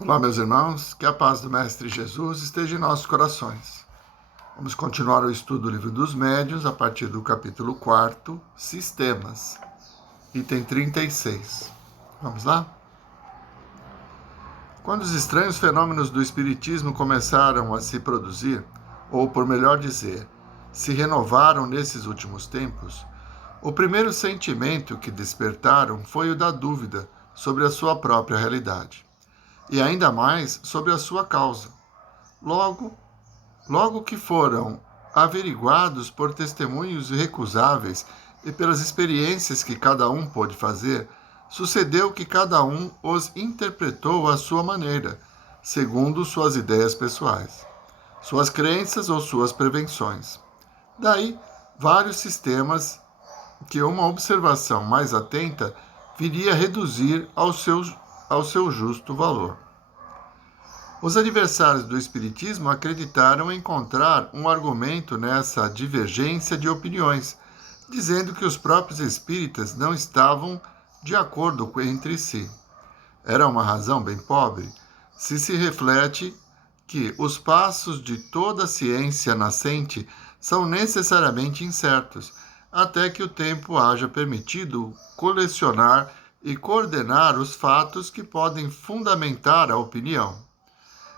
Olá, meus irmãos, que a paz do Mestre Jesus esteja em nossos corações. Vamos continuar o estudo do Livro dos Médiuns a partir do capítulo 4, Sistemas, item 36. Vamos lá? Quando os estranhos fenômenos do Espiritismo começaram a se produzir, ou por melhor dizer, se renovaram nesses últimos tempos, o primeiro sentimento que despertaram foi o da dúvida sobre a sua própria realidade, e ainda mais sobre a sua causa. Logo que foram averiguados por testemunhos irrecusáveis e pelas experiências que cada um pôde fazer, sucedeu que cada um os interpretou à sua maneira, segundo suas ideias pessoais, suas crenças ou suas prevenções. Daí, vários sistemas que uma observação mais atenta viria a reduzir ao seu justo valor. Os adversários do Espiritismo acreditaram encontrar um argumento nessa divergência de opiniões, dizendo que os próprios espíritas não estavam de acordo entre si. Era uma razão bem pobre, se reflete que os passos de toda ciência nascente são necessariamente incertos, até que o tempo haja permitido colecionar e coordenar os fatos que podem fundamentar a opinião.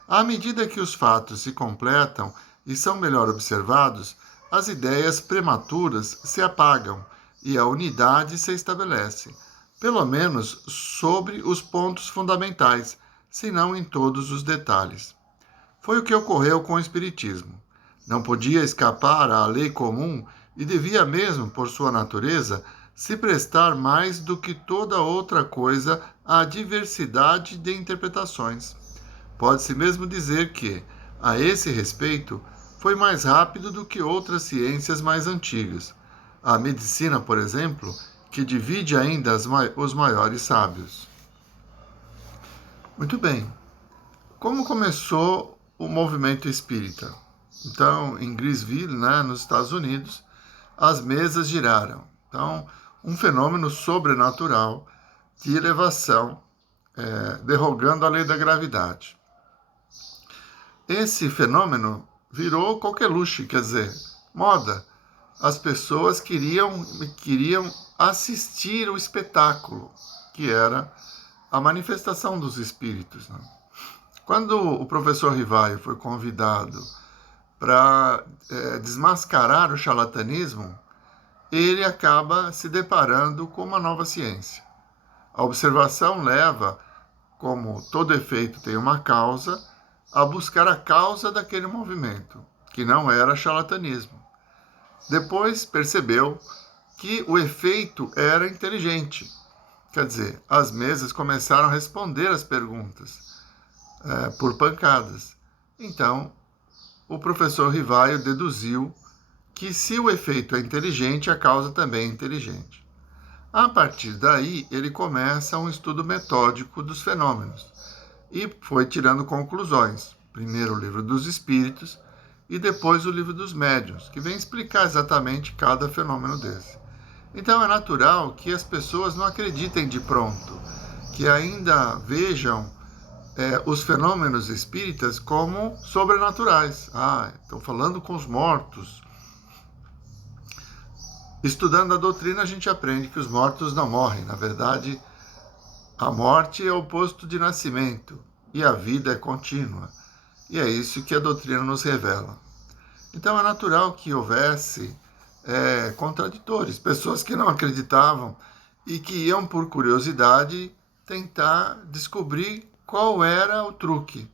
À medida que os fatos se completam e são melhor observados, as ideias prematuras se apagam e a unidade se estabelece, pelo menos sobre os pontos fundamentais, se não em todos os detalhes. Foi o que ocorreu com o Espiritismo. Não podia escapar à lei comum e devia mesmo, por sua natureza, se prestar mais do que toda outra coisa à diversidade de interpretações. Pode-se mesmo dizer que, a esse respeito, foi mais rápido do que outras ciências mais antigas. A medicina, por exemplo, que divide ainda os maiores sábios. Muito bem. Como começou o movimento espírita? Então, em Grisville, nos Estados Unidos, as mesas giraram. Então, um fenômeno sobrenatural de elevação, derrogando a lei da gravidade. Esse fenômeno virou coqueluche, quer dizer, moda. As pessoas queriam assistir o espetáculo, que era a manifestação dos espíritos. Quando o professor Rivaio foi convidado para desmascarar o charlatanismo, ele acaba se deparando com uma nova ciência. A observação leva, como todo efeito tem uma causa, a buscar a causa daquele movimento, que não era charlatanismo. Depois percebeu que o efeito era inteligente. Quer dizer, as mesas começaram a responder as perguntas por pancadas. Então, o professor Rivaio deduziu que se o efeito é inteligente, a causa também é inteligente. A partir daí, ele começa um estudo metódico dos fenômenos e foi tirando conclusões. Primeiro o Livro dos Espíritos e depois o Livro dos Médiuns, que vem explicar exatamente cada fenômeno desse. Então é natural que as pessoas não acreditem de pronto, que ainda vejam os fenômenos espíritas como sobrenaturais. Estão falando com os mortos. Estudando a doutrina, a gente aprende que os mortos não morrem. Na verdade, a morte é o oposto de nascimento e a vida é contínua. E é isso que a doutrina nos revela. Então é natural que houvesse contraditores, pessoas que não acreditavam e que iam por curiosidade tentar descobrir qual era o truque.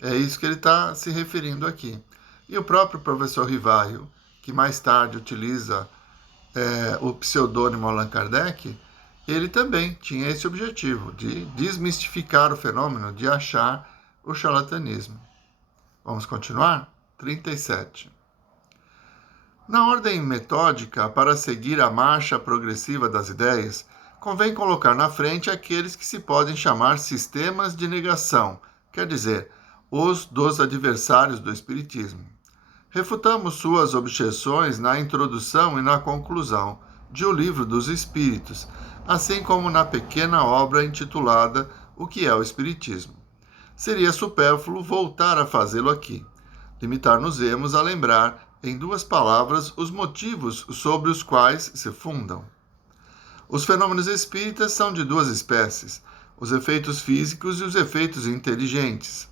É isso que ele está se referindo aqui. E o próprio professor Rivaio, que mais tarde utiliza o pseudônimo Allan Kardec, ele também tinha esse objetivo, de desmistificar o fenômeno, de achar o charlatanismo. Vamos continuar? 37. Na ordem metódica, para seguir a marcha progressiva das ideias, convém colocar na frente aqueles que se podem chamar sistemas de negação, quer dizer, os dos adversários do Espiritismo. Refutamos suas objeções na introdução e na conclusão de O Livro dos Espíritos, assim como na pequena obra intitulada O que é o Espiritismo. seria supérfluo voltar a fazê-lo aqui. Limitar-nos-emos a lembrar, em duas palavras, os motivos sobre os quais se fundam. Os fenômenos espíritas são de duas espécies, os efeitos físicos e os efeitos inteligentes.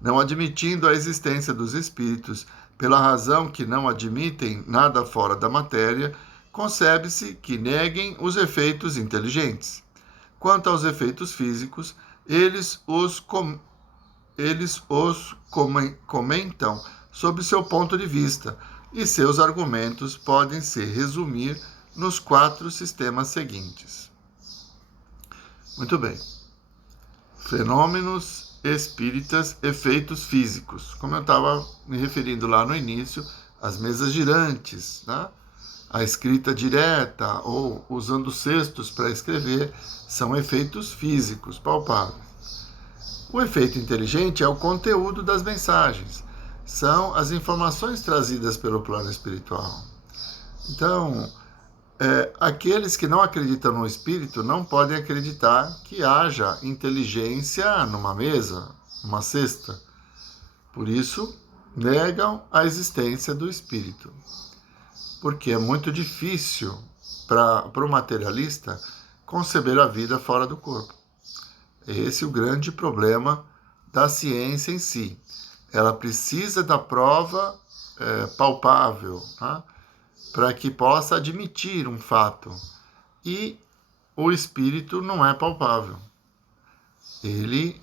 Não admitindo a existência dos espíritos, pela razão que não admitem nada fora da matéria, concebe-se que neguem os efeitos inteligentes. Quanto aos efeitos físicos, eles os comentam sob seu ponto de vista, e seus argumentos podem se resumir nos 4 sistemas seguintes. Muito bem. Fenômenos espíritas, efeitos físicos. Como eu estava me referindo lá no início, as mesas girantes, né? A escrita direta ou usando cestos para escrever são efeitos físicos, palpáveis. O efeito inteligente é o conteúdo das mensagens, são as informações trazidas pelo plano espiritual. Então, aqueles que não acreditam no espírito não podem acreditar que haja inteligência numa mesa, numa cesta. Por isso, negam a existência do espírito. Porque é muito difícil para o materialista conceber a vida fora do corpo. Esse é o grande problema da ciência em si. Ela precisa da prova palpável, tá? Para que possa admitir um fato. E o espírito não é palpável. Ele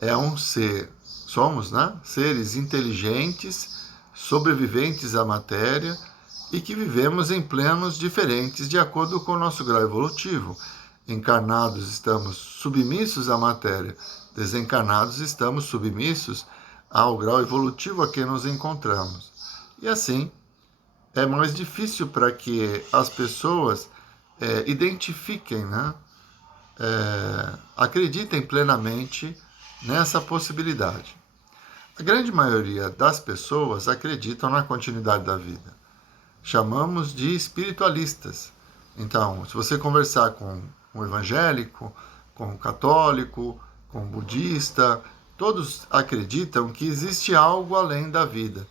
é um ser. Somos, né? Seres inteligentes, sobreviventes à matéria e que vivemos em planos diferentes de acordo com o nosso grau evolutivo. Encarnados estamos submissos à matéria, desencarnados estamos submissos ao grau evolutivo a que nos encontramos. E assim, é mais difícil para que as pessoas identifiquem, né? Acreditem plenamente nessa possibilidade. A grande maioria das pessoas acreditam na continuidade da vida. Chamamos de espiritualistas. Então, se você conversar com um evangélico, com um católico, com um budista, todos acreditam que existe algo além da vida,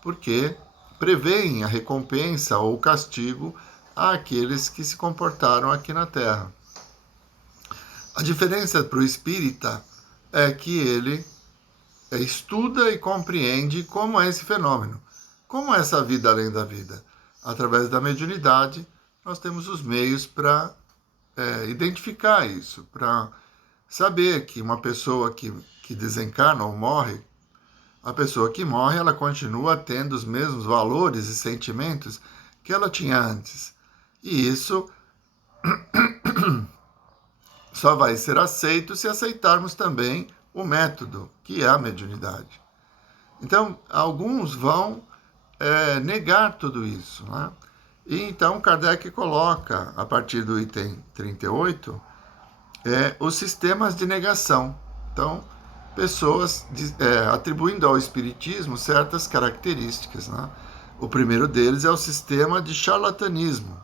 porque preveem a recompensa ou o castigo àqueles que se comportaram aqui na Terra. A diferença para o espírita é que ele estuda e compreende como é esse fenômeno, como é essa vida além da vida. Através da mediunidade, nós temos os meios para identificar isso, para saber que uma pessoa que desencarna ou morre, a pessoa que morre, ela continua tendo os mesmos valores e sentimentos que ela tinha antes. E isso só vai ser aceito se aceitarmos também o método, que é a mediunidade. Então, alguns vão negar tudo isso, né? E então Kardec coloca, a partir do item 38, os sistemas de negação. Então, pessoas atribuindo ao espiritismo certas características, né? O primeiro deles é o sistema de charlatanismo.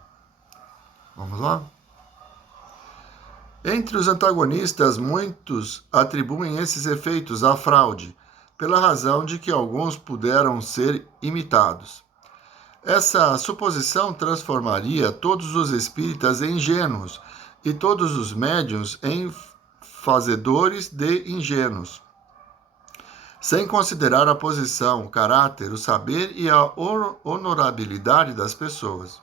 Vamos lá? Entre os antagonistas, muitos atribuem esses efeitos à fraude, pela razão de que alguns puderam ser imitados. Essa suposição transformaria todos os espíritas em ingênuos e todos os médiuns em fazedores de ingênuos, sem considerar a posição, o caráter, o saber e a honorabilidade das pessoas.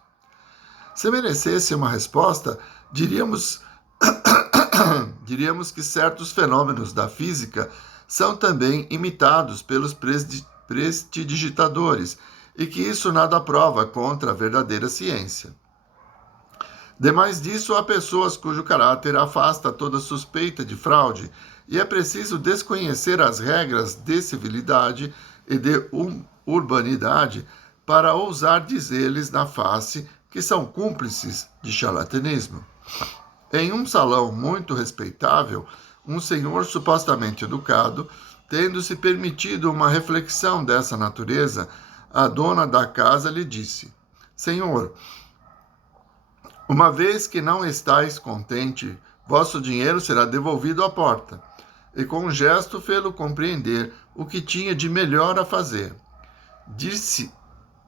Se merecesse uma resposta, diríamos que certos fenômenos da física são também imitados pelos prestidigitadores e que isso nada prova contra a verdadeira ciência. Demais disso, há pessoas cujo caráter afasta toda suspeita de fraude e é preciso desconhecer as regras de civilidade e de urbanidade para ousar dizer-lhes na face que são cúmplices de charlatanismo. Em um salão muito respeitável, um senhor supostamente educado, tendo-se permitido uma reflexão dessa natureza, a dona da casa lhe disse: Senhor, uma vez que não estáis contente, vosso dinheiro será devolvido à porta. e com um gesto fê-lo compreender o que tinha de melhor a fazer.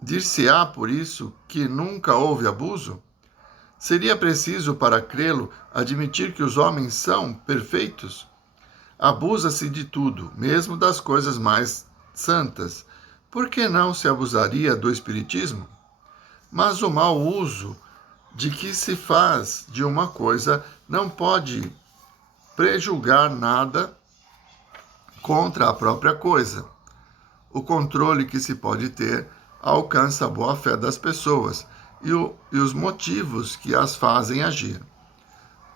Dir-se-á por isso que nunca houve abuso? Seria preciso, para crê-lo, admitir que os homens são perfeitos? Abusa-se de tudo, mesmo das coisas mais santas. Por que não se abusaria do Espiritismo? Mas o mau uso de que se faz de uma coisa não pode prejulgar nada contra a própria coisa. O controle que se pode ter alcança a boa-fé das pessoas e os motivos que as fazem agir.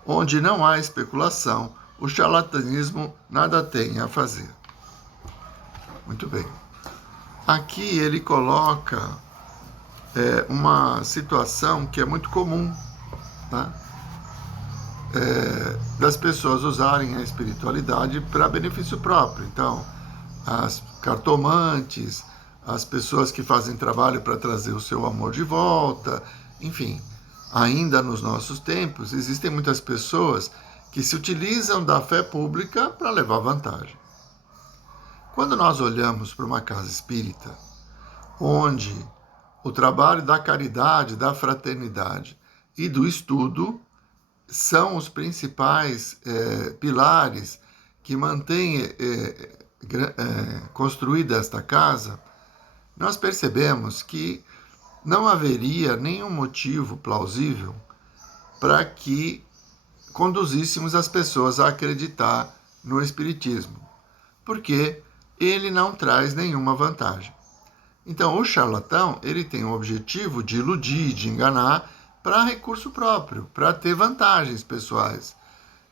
Onde não há especulação, o charlatanismo nada tem a fazer. Muito bem. Aqui ele coloca uma situação que é muito comum, tá? Das pessoas usarem a espiritualidade para benefício próprio. Então, as cartomantes, as pessoas que fazem trabalho para trazer o seu amor de volta, enfim, ainda nos nossos tempos, existem muitas pessoas que se utilizam da fé pública para levar vantagem. Quando nós olhamos para uma casa espírita, onde o trabalho da caridade, da fraternidade e do estudo são os principais pilares que mantêm construída esta casa, nós percebemos que não haveria nenhum motivo plausível para que conduzíssemos as pessoas a acreditar no Espiritismo, porque ele não traz nenhuma vantagem. Então, o charlatão, ele tem o objetivo de iludir, de enganar, para recurso próprio, para ter vantagens pessoais.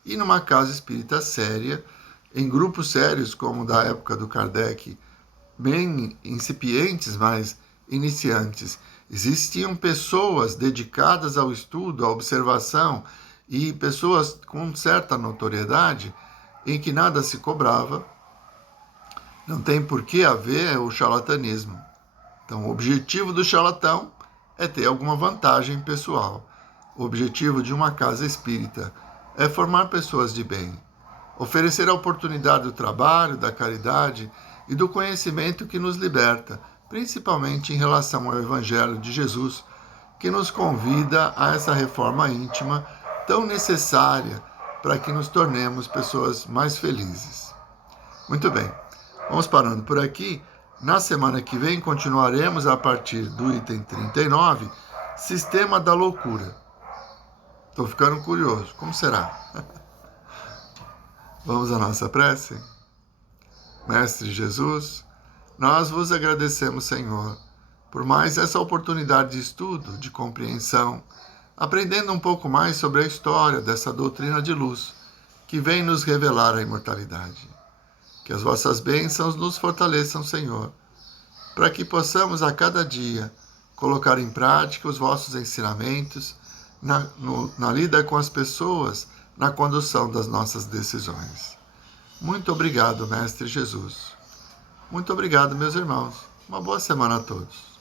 E numa casa espírita séria, em grupos sérios, como da época do Kardec, bem incipientes, mas iniciantes, existiam pessoas dedicadas ao estudo, à observação, e pessoas com certa notoriedade, em que nada se cobrava. Não tem por que haver o charlatanismo. Então, o objetivo do charlatão é ter alguma vantagem pessoal. O objetivo de uma casa espírita é formar pessoas de bem, oferecer a oportunidade do trabalho, da caridade e do conhecimento que nos liberta, principalmente em relação ao Evangelho de Jesus, que nos convida a essa reforma íntima tão necessária para que nos tornemos pessoas mais felizes. Muito bem, vamos parando por aqui. Na semana que vem continuaremos a partir do item 39, Sistema da Loucura. Estou ficando curioso, como será? Vamos à nossa prece? Mestre Jesus, nós vos agradecemos, Senhor, por mais essa oportunidade de estudo, de compreensão, aprendendo um pouco mais sobre a história dessa doutrina de luz, que vem nos revelar a imortalidade. Que as vossas bênçãos nos fortaleçam, Senhor, para que possamos a cada dia colocar em prática os vossos ensinamentos na lida com as pessoas, na condução das nossas decisões. Muito obrigado, Mestre Jesus. Muito obrigado, meus irmãos. Uma boa semana a todos.